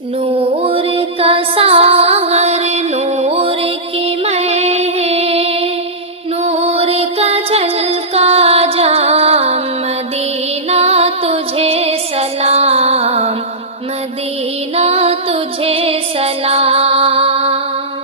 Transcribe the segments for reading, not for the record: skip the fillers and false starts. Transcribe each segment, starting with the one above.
نور کا ساغر نور کی میں ہے، نور کا جھلکا جام، مدینہ تجھے سلام، مدینہ تجھے سلام۔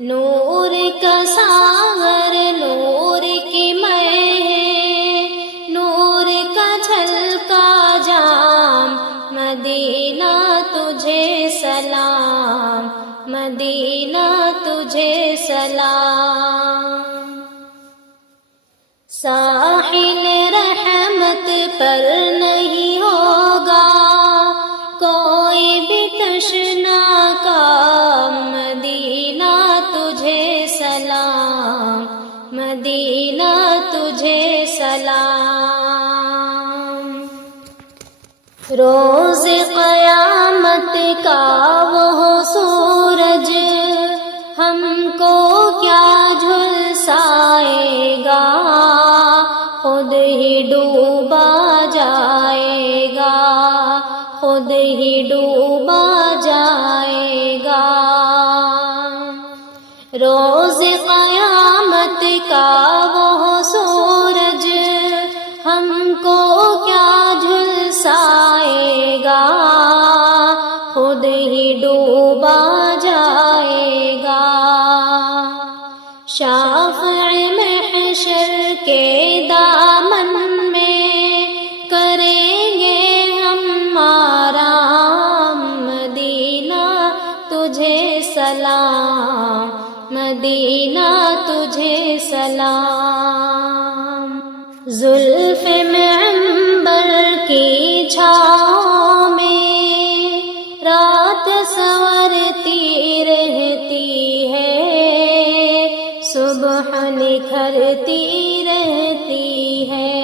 نور کا ساغر نور کی میں ہے، نور کا جھلکا جام، مدینہ تجھے سلام، مدینہ تجھے سلام۔ ساحل رحمت پر نہیں ہوگا کوئی بھی تشنا کا، مدینہ تجھے سلام، مدینہ تجھے سلام۔ روز قیامت کا وہ سورج ہم کو کیا جھلسائے گا، خود ہی ڈوبا جائے گا، خود ہی ڈوبا جائے گا۔ روز قیامت کا وہ سورج ہم کو کیا جھلسائے گا، خود ہی ڈوبا جائے گا۔ شافع محشر کے دامن میں کریں گے ہم آرام، مدینہ تجھے سلام، مدینہ تجھے سلام۔ زلف عنبر کی چھاؤں میں رات سنورتی رہتی ہے، صبح نکھرتی رہتی ہے۔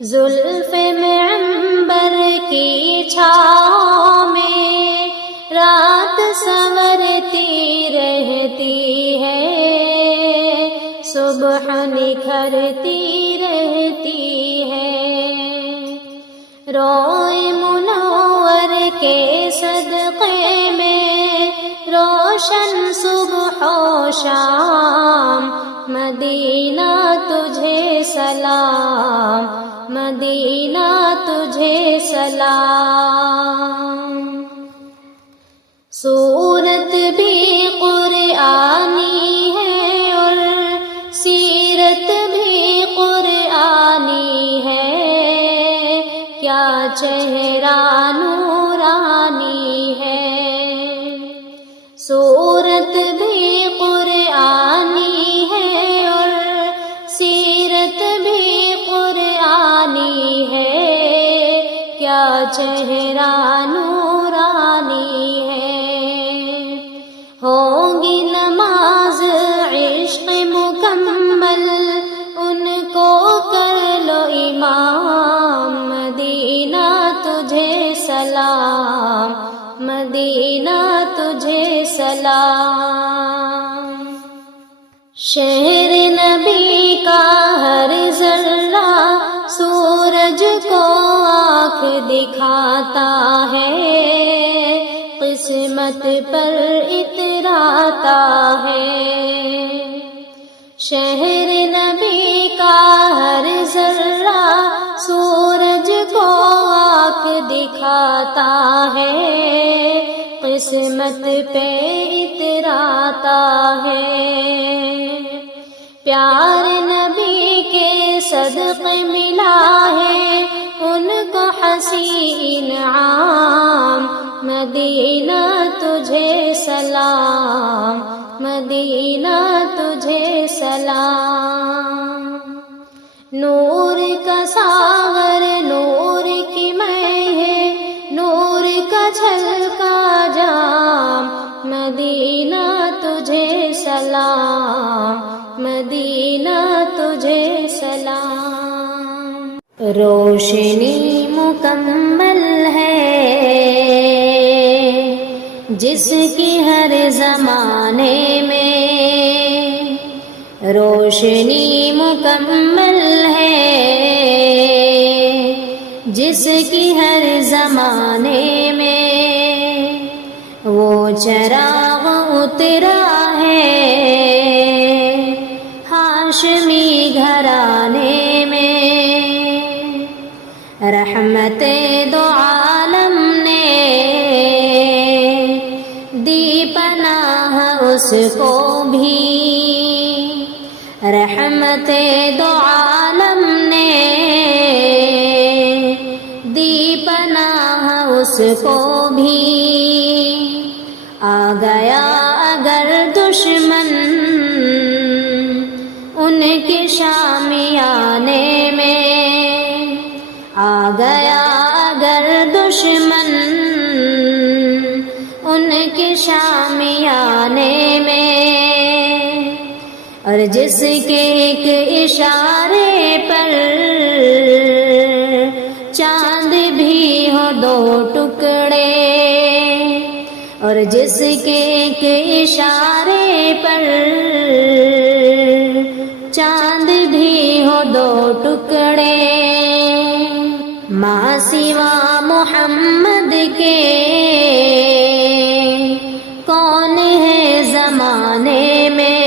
زلف عنبر کی چھاؤں میں رات سنورتی رہتی ہے، صبح نکھرتی رہتی ہے۔ روئے منور کے صدقے میں روشن صبح و شام، مدینہ تجھے سلام، مدینہ تجھے سلام۔ سورت بھی قرآنی ہے اور سیرت بھی قرآنی ہے، کیا چہرہ نورانی ہے۔ سورت بھی قرآنی ہے اور سیرت بھی قرآنی ہے، کیا چہرہ نورانی ہے۔ ہوگی نماز عشق مکمل ان کو کر لو امام، مدینہ تجھے سلام، مدینہ تجھے سلام۔ شہر نبی کا ہر ذرہ سورج کو آنکھ دکھاتا ہے، قسمت پر اتراتا ہے۔ شہر نبی کا ہر ذرہ سورج کو آنکھ دکھاتا ہے، قسمت پہ اتراتا ہے۔ پیار نبی کے صدقے ملا ہے ان کو حسین انعام، مدینہ تجھے سلام، مدینہ تجھے سلام۔ نور کا ساغر نور کی میں ہے، نور کا جھلکا جام، مدینہ تجھے سلام، مدینہ تجھے سلام۔ روشنی مکمل ہے جس کی ہر زمانے میں، روشنی مکمل ہے جس کی ہر زمانے میں چراغ اترا ہے ہاشمی گھرانے میں، رحمت دو عالم نے دی پناہ اس کو بھی، رحمت دو عالم نے دی پناہ اس کو بھی، آ گیا اگر دشمن ان کے شامیانے میں، آ گیا اگر دشمن ان کے شامیانے میں، اور جس کے ایک اشارے پر چاند بھی ہو دو ٹکڑے، اور جس کے ایک اشارے پر چاند بھی ہو دو ٹکڑے، ماں سوا محمد کے کون ہے زمانے میں،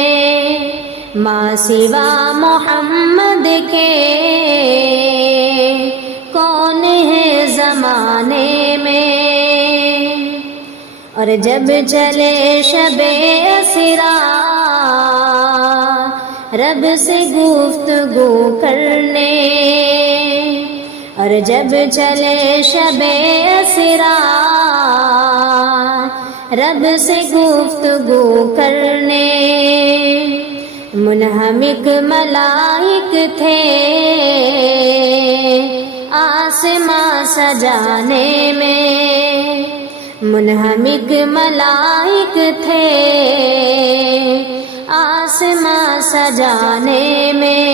ماں سوا محمد کے کون ہے زمانے میں، اور جب چلے شب اسرا رب سے گفتگو کرنے، اور جب چلے شب اسرا رب سے گفتگو کرنے، منہمک ملائک تھے آسماں سجانے میں، منہمک ملائک تھے آسماں سجانے میں،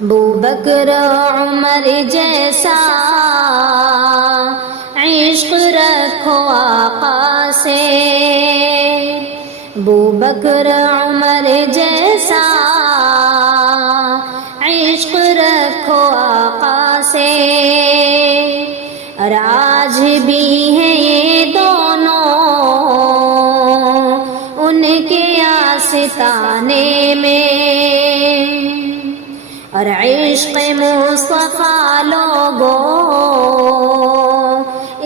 ابوبکر عمر جیسا عشق رکھو آقا سے، ابوبکر عمر جیسا عشق رکھو آقا سے، اور آج بھی ہیں یہ دونوں ان کے آستانے میں، اور عشق مصطفیٰ لوگوں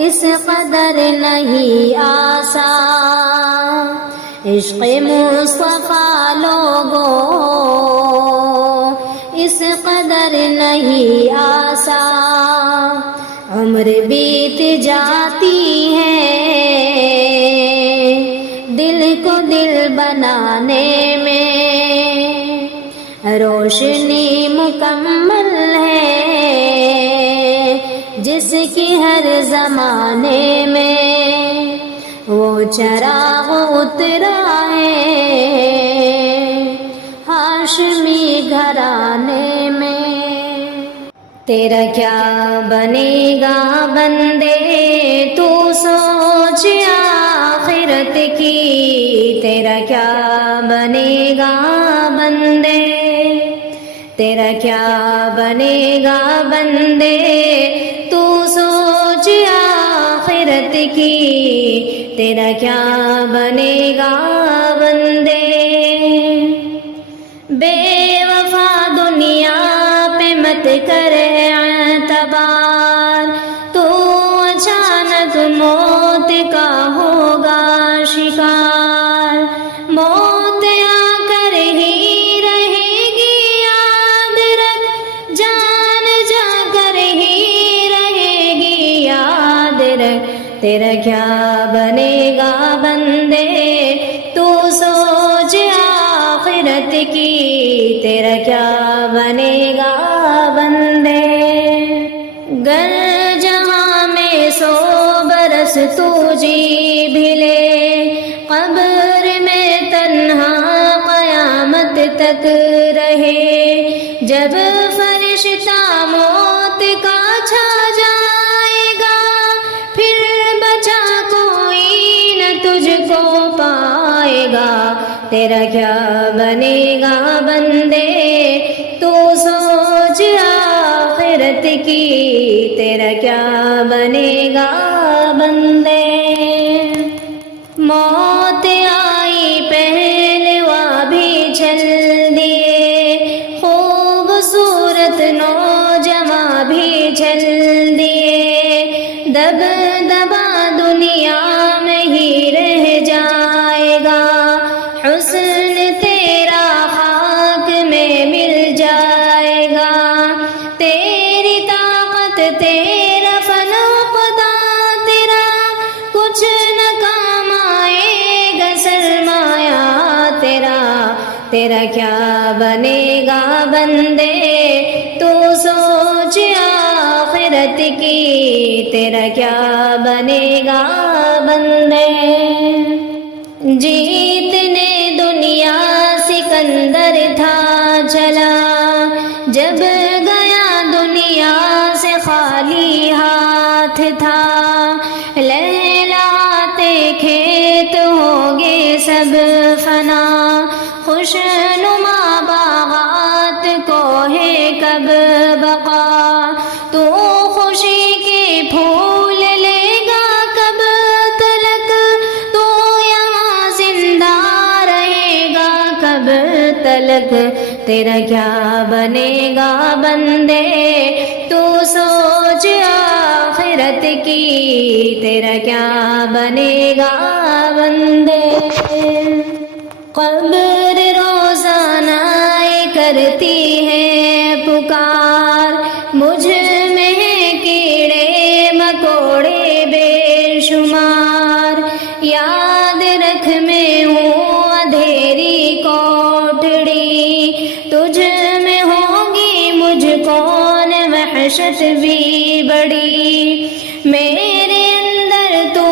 اس قدر نہیں آسان، عشق مصطفیٰ لوگوں اس قدر نہیں آسان، عمر بیت جاتی ہے دل کو دل بنانے میں، روشنی مکمل ہے جس کی ہر زمانے میں، وہ چراغ اترا ہے ہاشمی گھرانے میں، تیرا کیا بنے گا بندے تو سوچ آخرت کی، تیرا کیا بنے گا بندے، تیرا کیا بنے گا بندے تو سوچ آخرت کی، تیرا کیا بنے گا بندے، بے وفا دنیا پہ مت کر اعتبار، تو اچانک موت کا ہوگا شکار، موت آ کر ہی رہے گی یاد رکھ، جان جا کر ہی رہے گی یاد رکھ، تیرا کیا بنے گا بندے تو سوچ آخرت کی، تیرا کیا بنے گا بندے، گر جہاں میں 100 برس تو جی بھی لے، قبر میں تنہا قیامت تک رہے، جب فرشتہ موت کا چھا جائے گا، پھر بچا کوئی نہ تجھ کو پائے گا، تیرا کیا بنے گا بندے تو سوچ آخرت کی، تیرا کیا بنے گا بندے۔ دبدبا دنیا میں ہی رہ جائے گا، حسن تیرا خاک میں مل جائے گا، تیری طاقت تیرا فنقدہ تیرا کچھ نہ کام آئے گا، سرمایہ تیرا کیا بنے گا بندے، تو سوچ آخرت کی، تیرا کیا بنے گا بندے۔ جیتنے دنیا سکندر تھا چلا، جب گیا دنیا سے خالی ہاتھ تھا، لہلاتے کھیت ہوگے سب فنا، خوش نما باغات کو ہے کب بقا، تو خوشی کے پھول لے گا کب تلک، تو یہاں زندہ رہے گا کب تلک، تیرا کیا بنے گا بندے، تو سوچ آخرت کی، تیرا کیا بنے گا بندے۔ قبر روزانہ کرتی ہے پکار، مجھ میں کیڑے مکوڑے بے شمار، یاد رکھ میں ہوں اندھیری کوٹڑی، تجھ میں ہوگی مجھ کون وحشت بھی بڑی، میرے اندر تو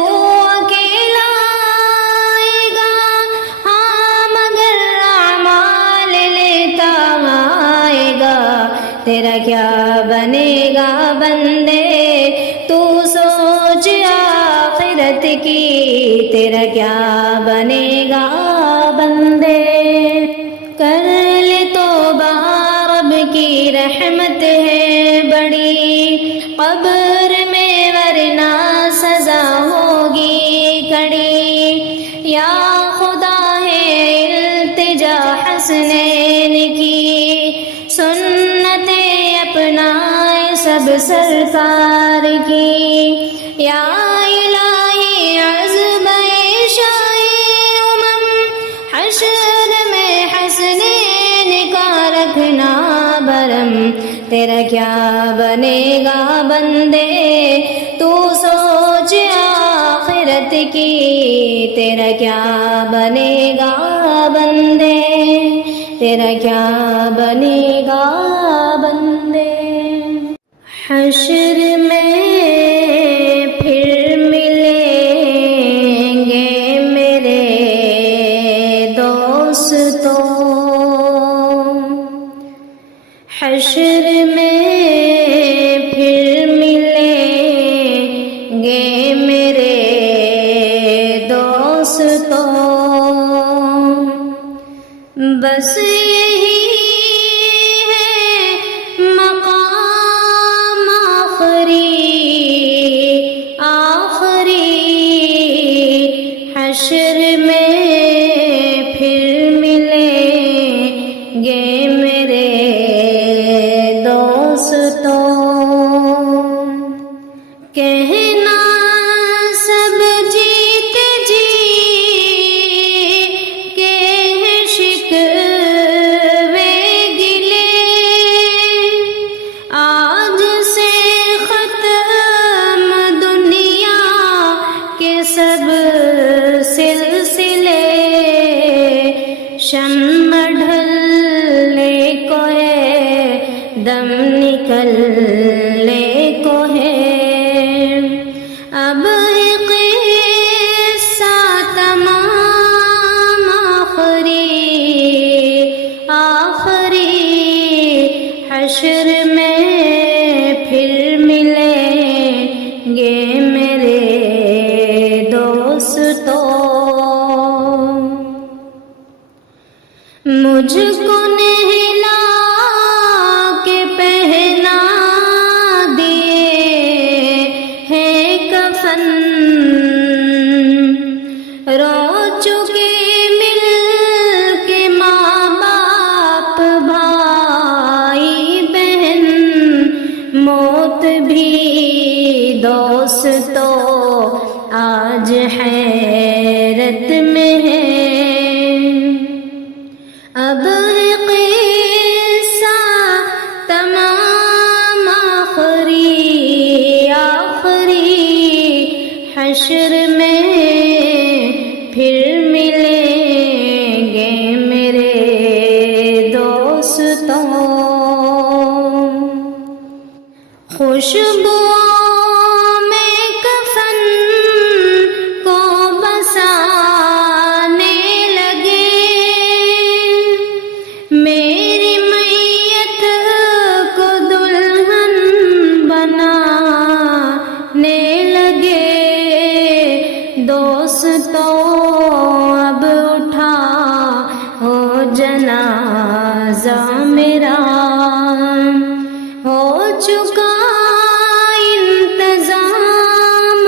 اکیلا آئے گا، ہاں مگر اعمال لیتا آئے گا، تیرا کیا بنے گا بندے، تو سوچ آخرت کی، تیرا کیا بنے گا بندے۔ کر لے توبہ رب کی رحمت ہے بڑی، قبر میں ورنہ سزا ہوگی کڑی، یا خدا ہے التجا حسنین کی، سنتیں اپنائے سب سرکار کی، یا الہی عزم شائع امم، حشر میں حسنین کا رکھنا برم، تیرا کیا بنے گا بندے، تو سوچ آخرت کی، تیرا کیا بنے گا بندے، تیرا کیا بنے گا بندے۔ حشر میں پھر ملیں گے میرے دوستوں، حشر میں پھر ملیں گے میرے دوستوں، بس یہی ہے مقام آخری، حشر میں پھر ملیں گے میرے دوستوں، کہنا سب جیت جی کے ہیں شکوے گلے، آج سے ختم دنیا کے سب سلسلے، شمع ڈھلنے کو ہے دم نکلنے کو ہے، اب قصہ تمام آخری، حشر میں پھر ملیں گے میرے دوستوں، مجھ کو نہلا کے پہنا دیے ہیں کفن، رو چکے مل کے ماں باپ بھائی بہن، موت بھی دوستو آج حیرت میں ہے. اب ہے قصہ تمام آخری حشر میں پھر ملیں گے میرے دوستوں. خوشبو میں کفن کو بسانے لگے، میری میت کو دلہن بنانے لگے. دوستو اب اٹھا ہو جنازہ میرا، ہو چکا انتظام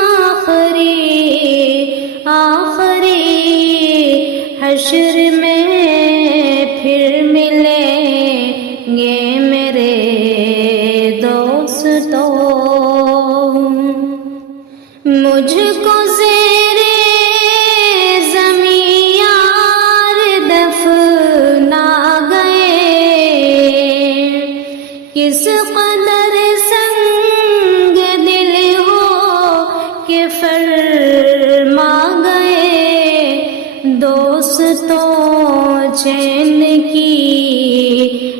آخری حشر میں پھر ملیں گے میرے دوستو. مجھ کو زیرے زمین یار دفنا گئے، کس قدر سنگ دل ہو کہ فرما گئے. دوستو چین کی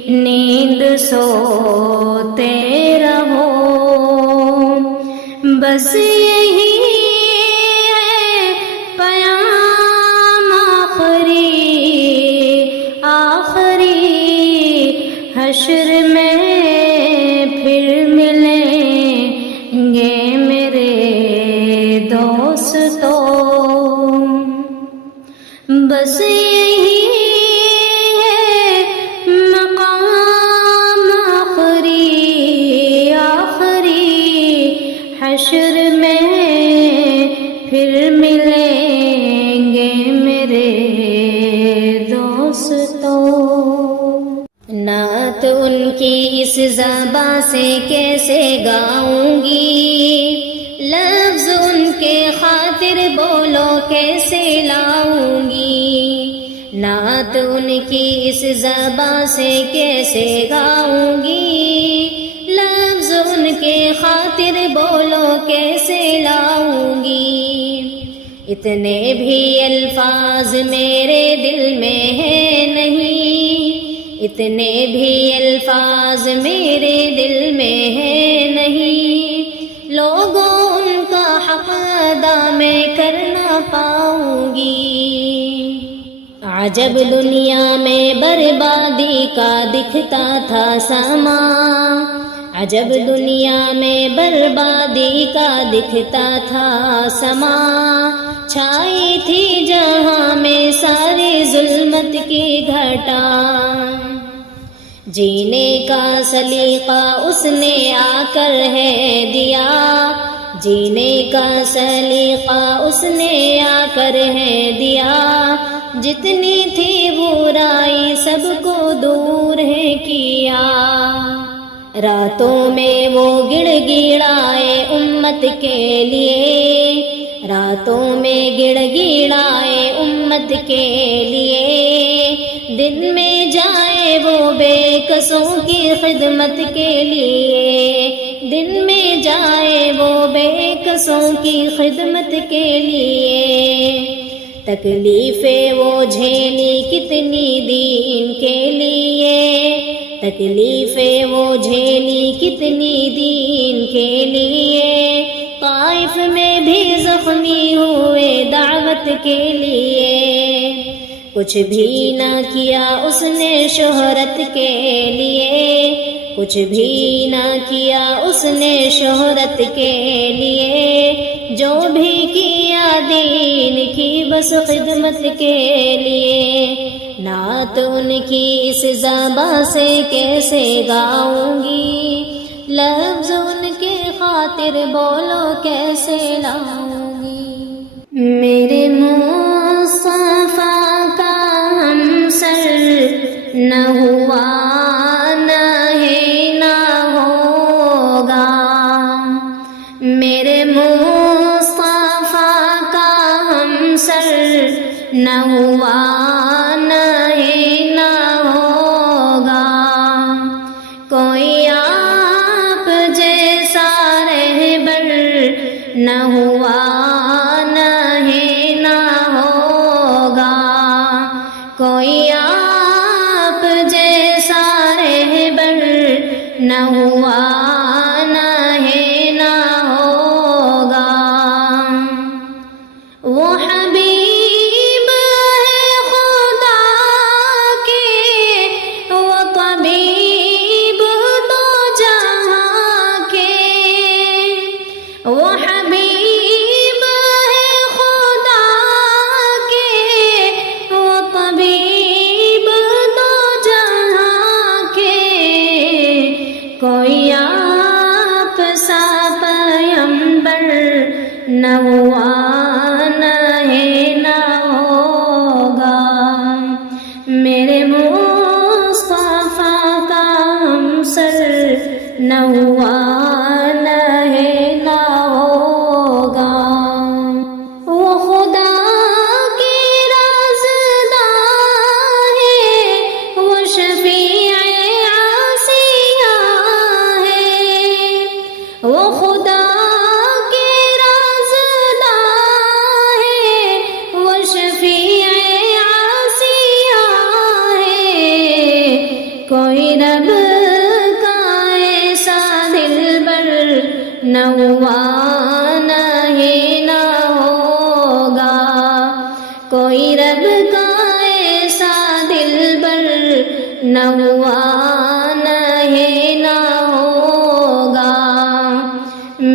نیند سوتے رہو، بس یہی ہے پیام آخری حشر میں پھر ملیں گے میرے دوستو. بس یہی ہے مقام آخری حشر میں پھر ملیں گے میرے دوستو. نعت ان کی اس زبان سے کیسے گاؤں گی، لفظ ان کے خاطر بولو کیسے لاؤں گی. نعت ان کی اس زبان سے کیسے گاؤں گی، لفظ ان کے خاطر بولو کیسے لاؤں گی. اتنے بھی الفاظ میرے دل میں ہیں نہیں، اتنے بھی الفاظ میرے دل میں ہیں نہیں. لوگوں ان کا حق ادا میں کر نہ پاؤں گی. عجب دنیا میں بربادی کا دکھتا تھا سما، عجب دنیا میں بربادی کا دکھتا تھا سما. چھائی تھی جہاں میں ساری ظلمت کی گھٹا، جینے کا سلیقہ اس نے آ کر ہے دیا، جینے کا سلیقہ اس نے آ کر ہے دیا. جتنی تھی برائی سب کو دور ہے کیا. راتوں میں وہ گڑ گڑائے امت کے لیے، راتوں میں گڑ گڑائے امت کے لیے. دن میں جائے وہ بے کسوں کی خدمت کے لیے، دن میں جائے وہ بے کسوں کی خدمت کے لیے. تکلیفیں وہ جھیلی کتنی دین کے لیے، تکلیفیں وہ جھیلی کتنی دین کے لیے. طائف میں بھی زخمی ہوئے دعوت کے لیے، کچھ بھی نہ کیا اس نے شہرت کے لیے، کچھ بھی نہ کیا اس نے شہرت کے لیے. جو بھی کیا دین کی بس خدمت کے لیے. نعت ان کی اس زبان سے کیسے گاؤں گی، لفظ ان کے خاطر بولو کیسے لاؤں گی. میرے مصطفیٰ کا ہمسر نہ ہوا نہ ہے نہ ہوگا، میرے مصطفیٰ کا ہم سر نہ ہوا نہیں نہ ہوگا، کوئی آپ جیسا رہبر نہ ہوا نہیں نہ ہوگا، کوئی آپ جیسا رہبر نہ ہوا نہیں نہ ہوگا۔ وہ حبیب ہے خدا کے، وہ طبیب دو جہاں کے، وہ حبیب ہے خدا کے، وہ طبیب دو جہاں کے، کوئی آپ سا پیمبر نہ ہوا نہیں نہ ہوگا، میرے مصطفیٰ کا ہم سر نہ ہوا نہیں نہ ہوگا۔ وہ خدا کی رازداں ہے، وہ شفیع عاصیہ ہے، وہ خدا کی رازداں ہے، وہ شفیع عاصیہ ہے، کوئی رب کا ایسا دلبر نہ ہوا نہیں نہ ہوگا، کوئی رب کا ایسا دلبر نہ ہوا نہیں نہ ہوگا،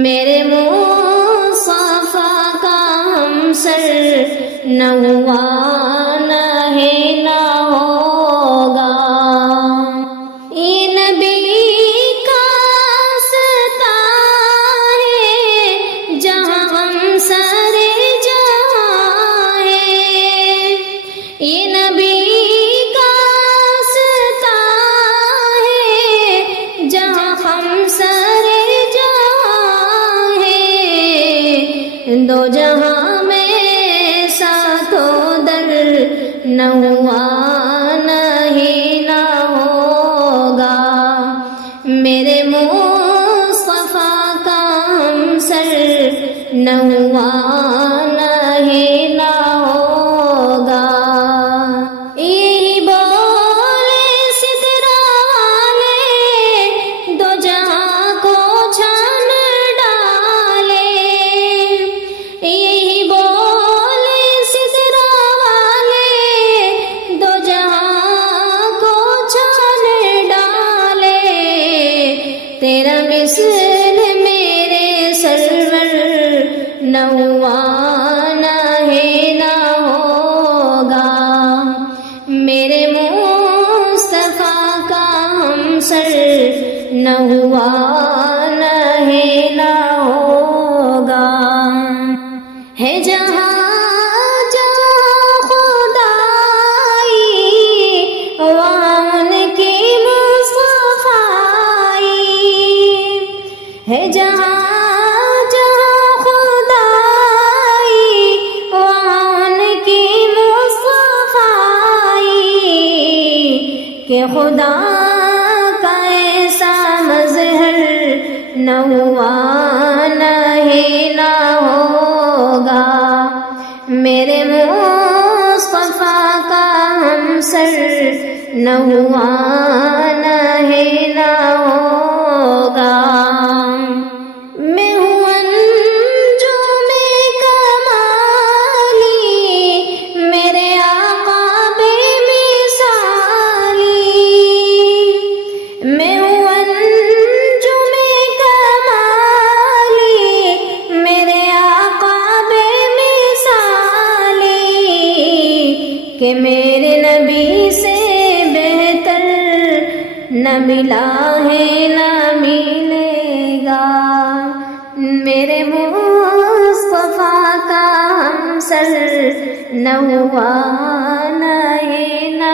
میرے مصطفیٰ کا ہم سر نہ ہوا نہیں نہ ہوگا۔ یہ نبی کا آستہ ہے، جہاں ہم سر جہاں ہے، یہ نبی کا آستہ ہے، جہاں ہم سر جہاں ہے، دو جہاں میں ساتوں در نہ ہوا نہیں نہ ہوگا، میرے مصطفیٰ کا ہم سر نہ ہوا نہیں نہ ہوگا۔ یہی بولے سترہ والے، دو جہاں کو چھان ڈالے، یہی بولے سترہ والے، دو جہاں کو چھان ڈالے، تیرا مثل میرے سرور نہ ہوا نہیں نہ ہوگا، میرے مصطفیٰ کا ہم سر نہ ہوا نہیں نہ ہوگا۔ ہے جہاں جہاں خدائی، وہاں ان کی مصطفیٰ، ہے جہاں جہاں خدائی، وہاں ان کی مصطفیٰ، کہ خدا کا ایسا مظہر نہ ہوا نہیں نہ ہوگا، میرے مصطفیٰ کا ہم سر نہ ہوا نہیں نہ ہوگا۔ میں ہوں انجم کمالی، میرے آقا بے مثالی، میں ہوں انجم کمالی، میرے آقا بے مثالی، کہ میرے نبی سے بہتر نہ ملا ہے نہ ملے گا، میرے مصطفیٰ کا ہم سر نہ ہوا نہیں نہ